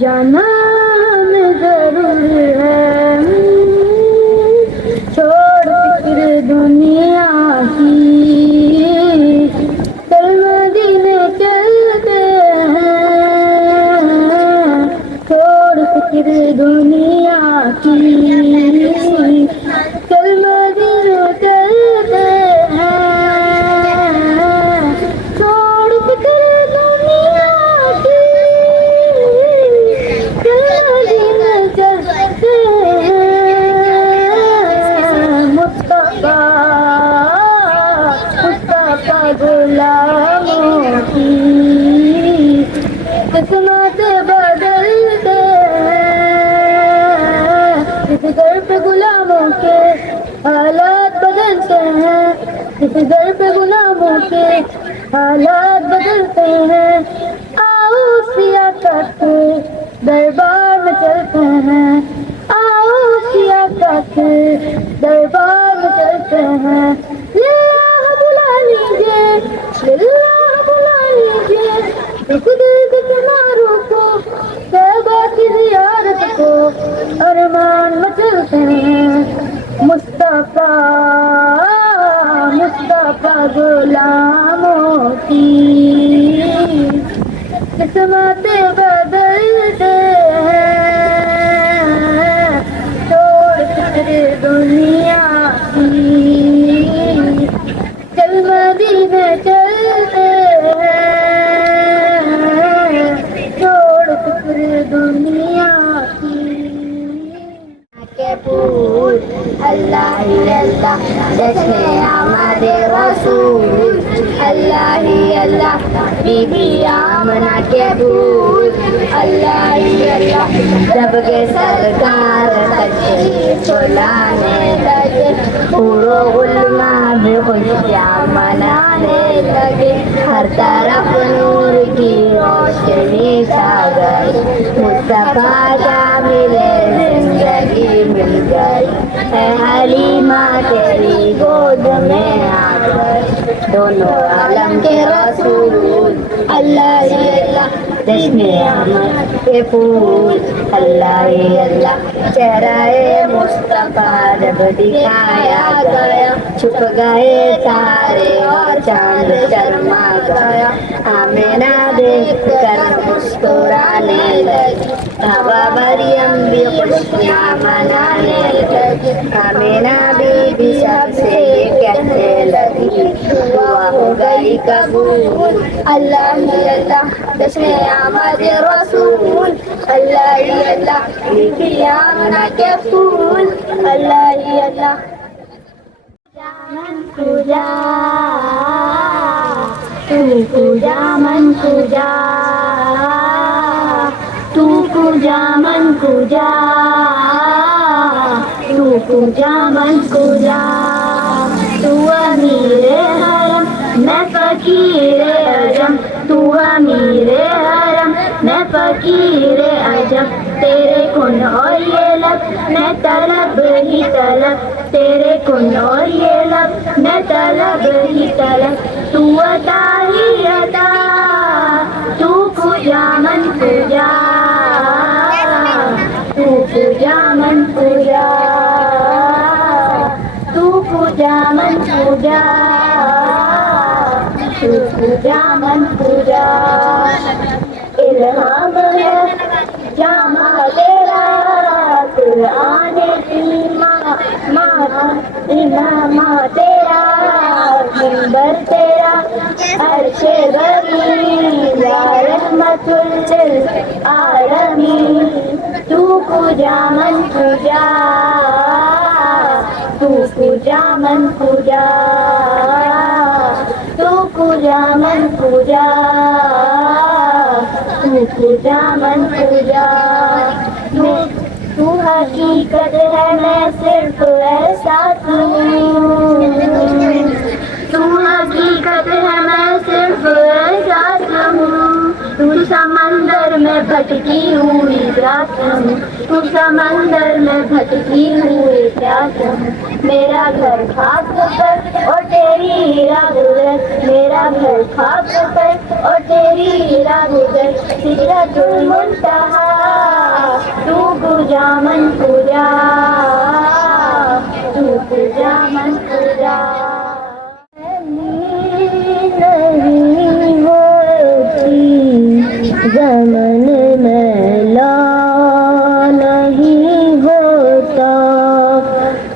جانا ہمیں ضرور ہے، چھوڑ فکر دنیا کی، کل مدینے چلتے ہیں، چھوڑ فکر دنیا کی، کل مدینے چلتے ہیں، چھوڑ فکر دنیا کی، کل مدینے چلتے ہیں، مصطفیٰ غلاموں کی قسمت بدلتے ہیں، اس در پہ غلاموں کے حالات بدلتے ہیں، اس در پہ غلاموں کے حالات بدلتے ہیں، آؤ سیاست کے دربار میں چلتے ہیں، آؤ سیاست کے دربار میں چلتے ہیں، للہ بلا لیجیے، للہ بلا لیجیے، دکھ دل کے کناروں کو، صحابہ کی زیارت کو، ارمان میں چلتے ہیں، مصطفیٰ غلاموں کی قسمت بدلتے ہیں، چھوڑ فکر دنیا کی، چل مدینے چلتے ہیں، چھوڑ فکر دنیا کی۔ کے پھول اللہ ہی اللہ، جشن آمد رسول اللہ ہی اللہ، بی بی آمنہ کے پھول اللہ ہی اللہ، جب کہ سرکار تشریف لانے لگے، حور و غلماں بھی خوشیاں منانے لگے، ہر طرف نور کی روشنی چھا گئی، مصطفیٰ کا ملے زندگی مل گئی، اے حلیمہ تیری گود میں آ گئی، دونوں عالم کے رسول اللہ ہی اللہ، جشن آمد کے پھول اللہ ہی اللہ، چہرہ مصطفیٰ جب دکھایا گیا، چھپ گئے تارے اور چاند شرما گیا، آمینہ دیکھ کر مسکرانے لگی، بابا مریم بھی خوشیاں منانے لگی، آمینہ بی بی سب سے یہ کہنے لگی، دعا ہو گئی قبول اللہ ہی اللہ، جشن آمد رسول اللہ ہی اللہ، بی بی آمنہ کے پھول اللہ ہی اللہ، من پوجا تو پوجا من پوجا، تو پوجا من پوجا، تو پوجا من پوجا، تو امیر حرم میں فقیر عجم، تو امیر حرم میں فقیر عجم، تیرے کن اور یہ لب میں طلب ہی طلب، تیرے کن اور یہ لب میں طلب ہی طلب، تو عطا ہی عطا، تو پوجا من پوجا، تو پوجا من پوجا، تو پوجا من پوجا، تو پوجا من پوجا، الہام ہے جامع تیرا، قرآن کی امامہ تیرا، منبر تیرا، عرش بری یا رحمت للعالمین، تو پوجا من پوجا، تو پوجا من پوجا، تو پوجا من پوجا، تو پوجا من پوجا، تو حقیقت ہے میں صرف احساس ہوں، تو حقیقت ہے میں صرف احساس ہوں، تو سمندر میں بھٹکی ہوئی ذات ہوں، تو سمندر میں بھٹکی ہوئی ذات ہوں، میرا گھر خاک پر اور تیری راہ گزر، میرا گھر خاک پر اور تیری راہ گزر، سدرۃ المنتہا جا من کو جا، ٹوٹ جا من کو جا، نہیں ہوتی زمن میں لا نہیں ہوتا،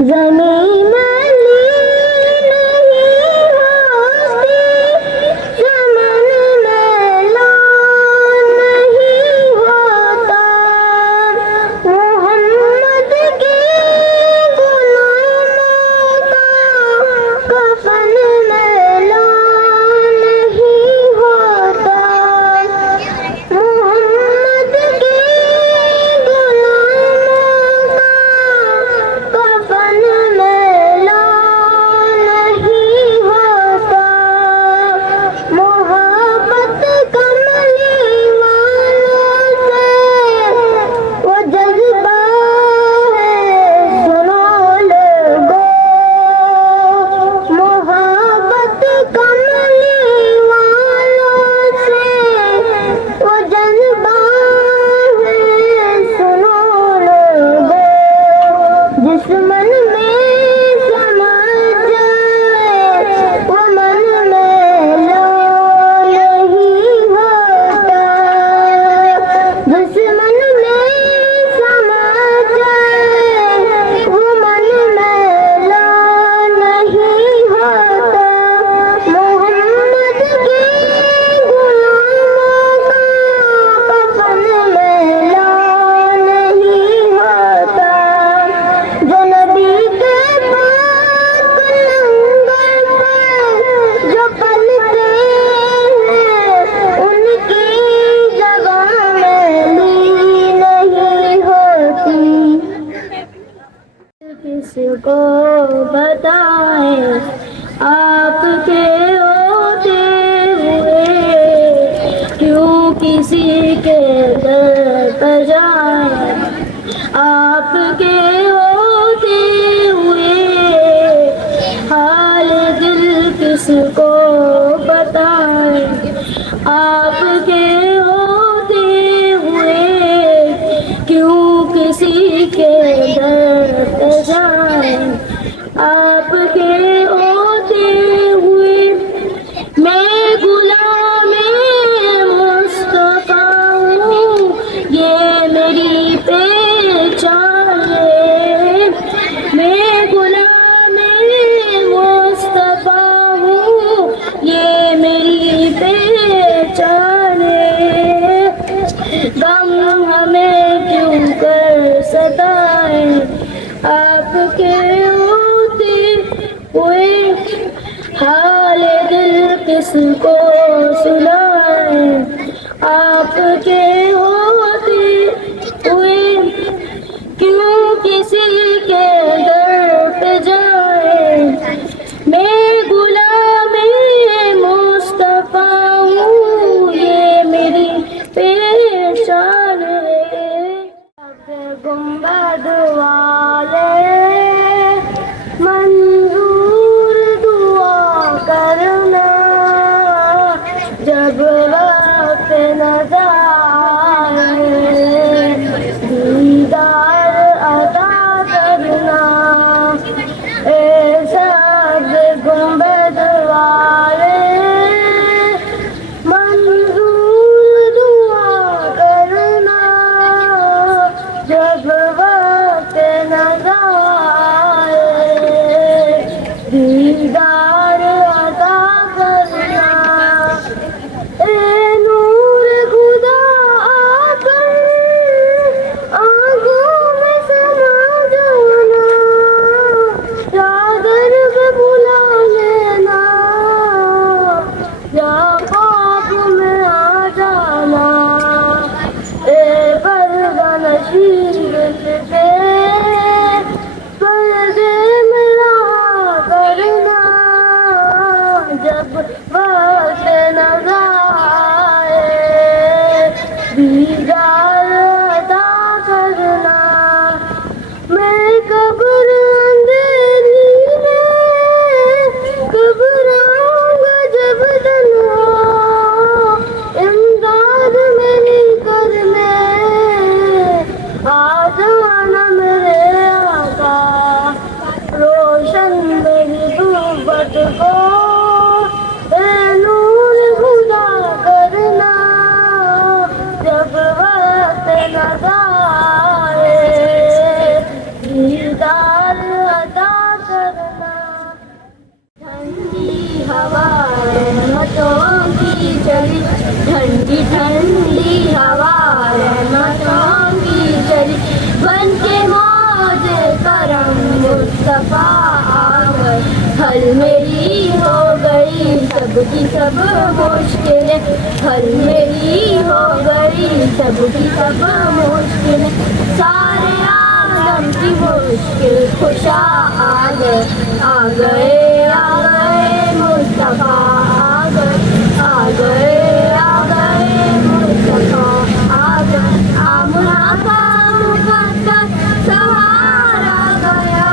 زمین میں لی نہیں ہوتی، زمن میں لا نہیں ہوتا، محمد کے غلاموں کا کفن میں لا نہیں ہوتا، محمد کے غلاموں کا کفن میں لا نہیں ہوتا، محبت کملی والوں سے وہ جذبہ ہے، سنو لوگو، محبت کملی والوں سے وہ جذبہ ہے، سنو لوگو، جس من میں سما جائے وہ من میں لا نہیں ہوتا، جس من میں سما جائے وہ من میں لا نہیں ہوتا، محمد کے غلاموں کا کفن میں لا نہیں ہوتا، جو نبی کے پاک لنگر پر جو پلتے ہیں ان کی جگہ میں لی نہیں ہوتی، کس کو بتائیں آپ کے ہوتے ہوئے، کیوں کسی کے در پر جائیں آپ کے ہوتے ہوئے، حال دل کس کو بتائیں آپ کے ہوتے ہوئے، کیوں کسی کے در پہ جائیں آپ کے ہوتے ہوئے، میں غلام مصطفیٰ ہوں یہ میری پہچان ہے، میں غلام مصطفیٰ ہوں یہ میری پہچان ہے، غم ہمیں کیوں کر ستائے آپ کے ہوتے ہوئے، حال دل کس کو سنائیں آپ کے ہوتے ہوئے، کیوں کسی کے در پہ جائیں، میں غلام مصطفیٰ ہوں یہ میری پہچان ہے، گنبد والے منظور دعا کرنا، جب وقت نظر آئے دیدار عطا کرنا، اے سب گنبد والے منظور دعا کرنا، جب وقت نظارے دیدار عطا کرنا. ٹھنڈی ہوا رحمتوں کی چلی، ٹھنڈی ٹھنڈی ہوا رحمتوں کی چلی، بن کے موج کرم مصطفیٰ آ گئے. حل میری ہو گئی سب کی سب مشکلیں، حل میری ہو گئی سب کی سب مشکلیں. سارے عالم کی مشکل کشا آ گئے، آ گئے آ گئے مصطفیٰ آ گئے، آ گئے آ گئے مصطفیٰ آ گئے. آمنہ کا مقدس سہارا گیا،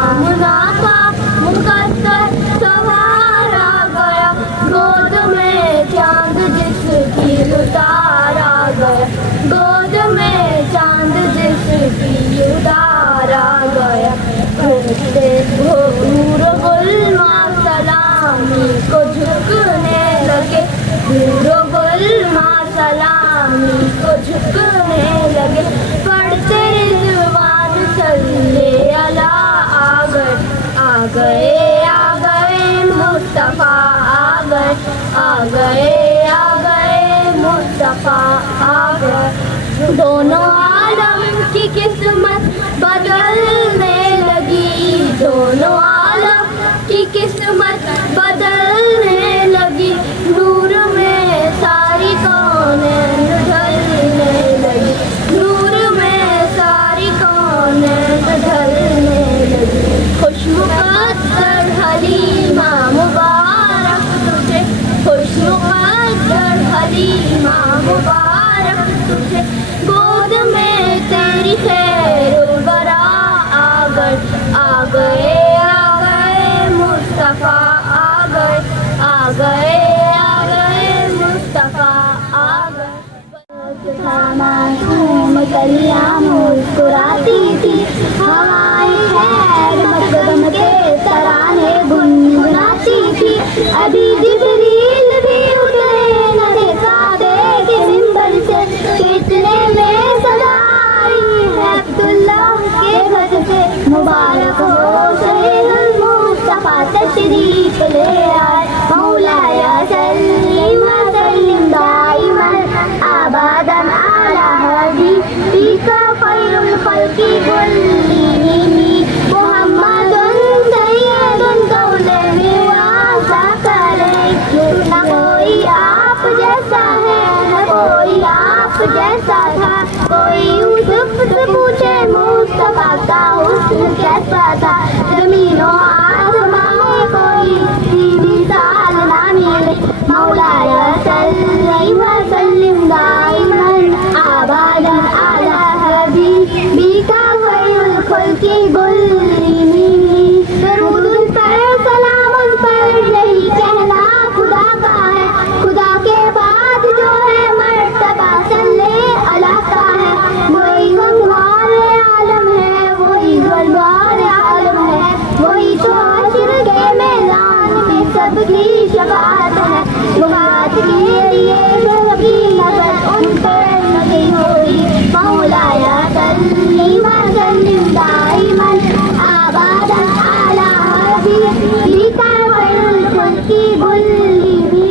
آمنہ کا مقدس سہارا گیا، گود میں چاند جس کی اتارا گیا، گود میں چاند جس کی اتارا گیا. نور گل ماں سلامی کو جھکنے لگے، نور گل ماں سلامی کو جھکنے لگے. پڑھتے رضوان صلی اللہ آ گئے، آ گئے آ گئے مصطفیٰ آ گئے، آ گئے آ گئے مصطفیٰ آ گئے. دونوں عالم کی قسمت بدلنے لگی، دونوں عالم کی قسمت بدلنے لگی. نور میں ساری کونین ڈھلنے لگی، نور میں ساری کونین ڈھلنے لگی. خوش مقدر حلیمہ مبارک تجھے، خوش مقدر حلیمہ مبارک تجھے. گود میں تیری خیر الورا آ گئے، آ گئے آ گئے مصطفیٰ آ گئے، آ گئے آ گئے مصطفیٰ آ گئے. معصوم کلیاں مسکراتی تھی، ہوائیں خیر مقدم کے ترانے گنگناتی تھی. ابھی جبریل بھی اترے نہ تھے کعبے کے منبر سے، اتنے میں صدا آئی ہے عبداللہ کے گھر سے. مبارک ہو شہر المصطفیٰ تشریف لے آئے، مولاي سلم وسلم دائما ابدا على حبيبك خير الخلق كلهم. محمد سید الکونین وثقلین. نہ کوئی آپ جیسا ہے نہ کوئی آپ جیسا تھا، کوئی یوسف سے پوچھے مصطفیٰ کا حسن کیسا تھا. زمین و آسمان میں کوئی کی مثال نہ ملے. مولاي صلی وسلم دائما ابدا على حبیبک خیر الخلق كلهم. درود ان پر سلام ان پر یہی کہنا خدا کا ہے، خدا کے بعد جو ہے مرتبہ صلی اللہ کا ہے. وہی غمخوار عالم ہے، وہی غلبار عالم ہے، وہی تو حشر کے میدان میں سب کی شفاعت ہے. شفاعت کے لیے سب کی نظر ان پر لگی ہوگی. مولاي صلی وسلم دائما ابدا على حبیبک خیر الخلق كلهم.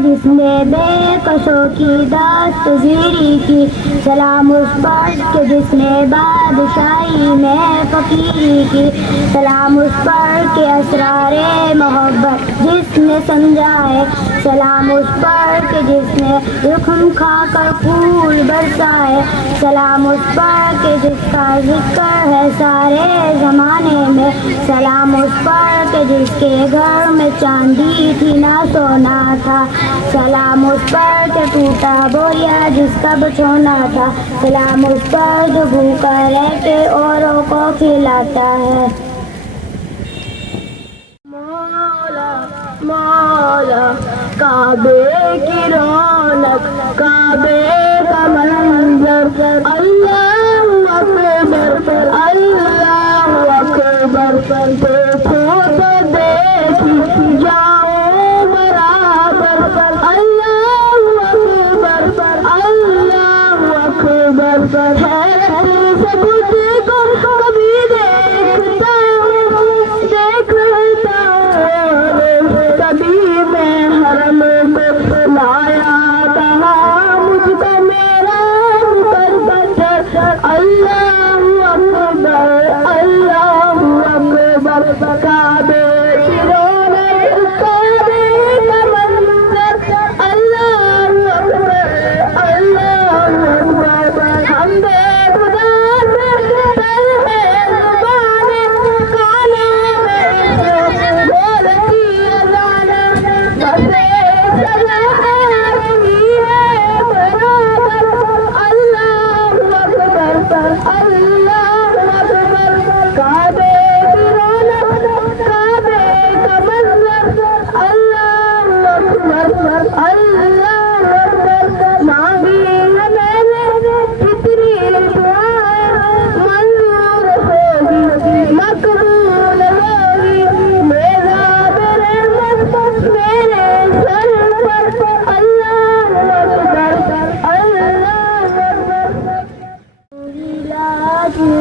جس نے بے کسوں کی دستگیری کی، سلام اس پر کہ جس نے بادشاہی میں فقیری کی. سلام اس پر کہ اسرار محبت جس نے سمجھائے، سلام اس پر کہ جس نے زخم کھا کر پھول برسائے. سلام اس پر کہ جس کا ذکر ہے سارے زمانے میں. سلام اس پر کہ جس کے گھر میں چاندی تھی نہ سونا تھا. سلام اس پر کہ ٹوٹا بوریا جس کا بچھونا تھا. سلام اس پر جو بھوکا رہ کے اوروں کو کھلاتا ہے. مولا مولا کعبے کی رونق، کعبے کا منظر، اللہ اکبر اللہ اکبر. دیکھو تو دیکھ جاؤ برابر، اللہ اکبر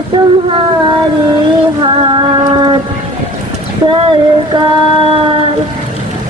تمہارے ہاتھ سرکار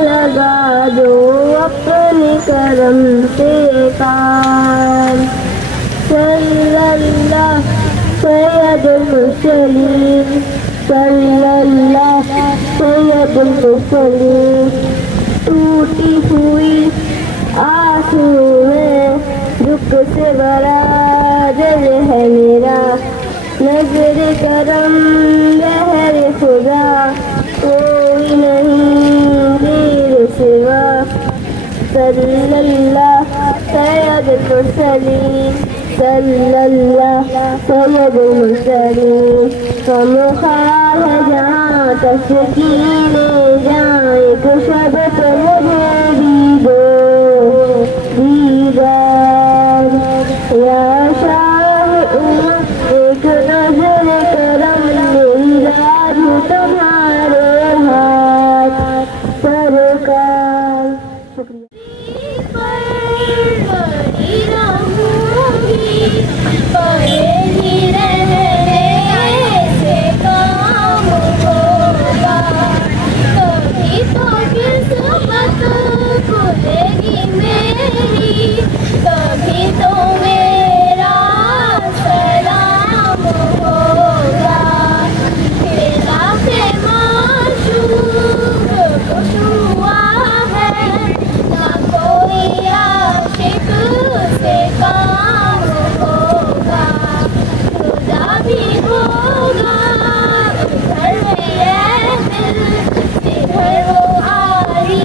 لگا دو اپنے کرم سے کار صلی اللہ سید المرسلین صلی اللہ سید المرسلین ٹوٹی ہوئی آنسوں میں دکھ سے بھرا دل ہے میرا نظر کرم بہر خدا کوئی نہیں تیرے سوا صلی اللہ سید المرسلین صلی اللہ سید المرسلین خواہ ہے جہاں تشکیل جہاں ایک شب تو مجھے بھی دو دیدار یا شاہ ایک نظر کرم میری راہ تمہارے ہاتھ سرکار شکریہ بڑی رہوں گی پڑے ہی رہنے سے کام ہوگا کبھی تو قسمت کھلے گی میری کبھی تو میرا سلام ہوگا خلاف معشوق کچھ ہوا ہے نہ کوئی عاشق سے کام ہوگا خدا بھی ہوگا گھر میں یہ دل ادھر وہ آری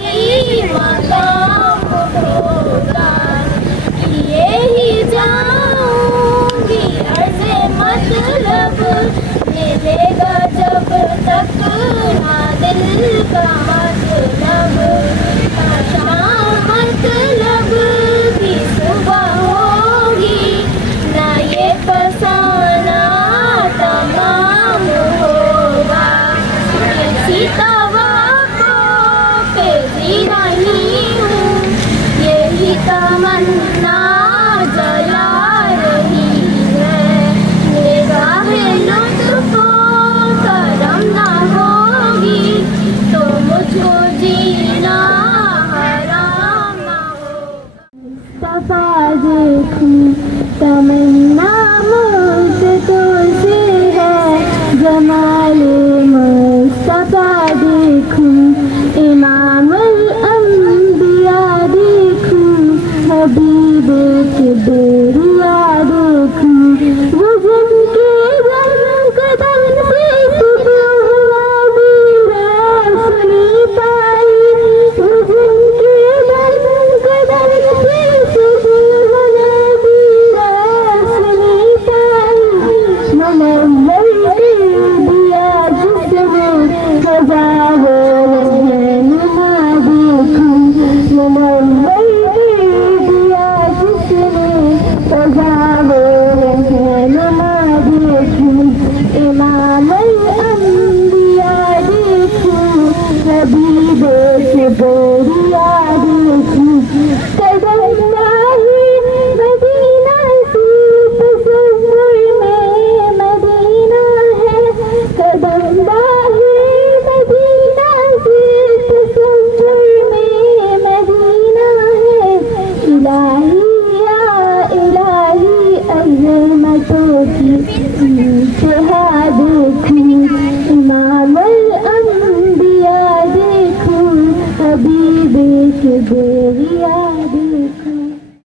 مقام ہوگا یہی جاؤں گی عرض مطلب ملے گا جب تک نہ دل کا مطلب شام مطلب بھی صبح ہوگی نہ یہ فسانہ تمام ہوگا کسی توقع پہ جی رہی ہوں یہی تمنا جلا رہی ہے نگاہ لطف و کرم نہ ہوگی تو مجھ کو جینا حرام نہ ہوگا صفا دیکھوں تمنا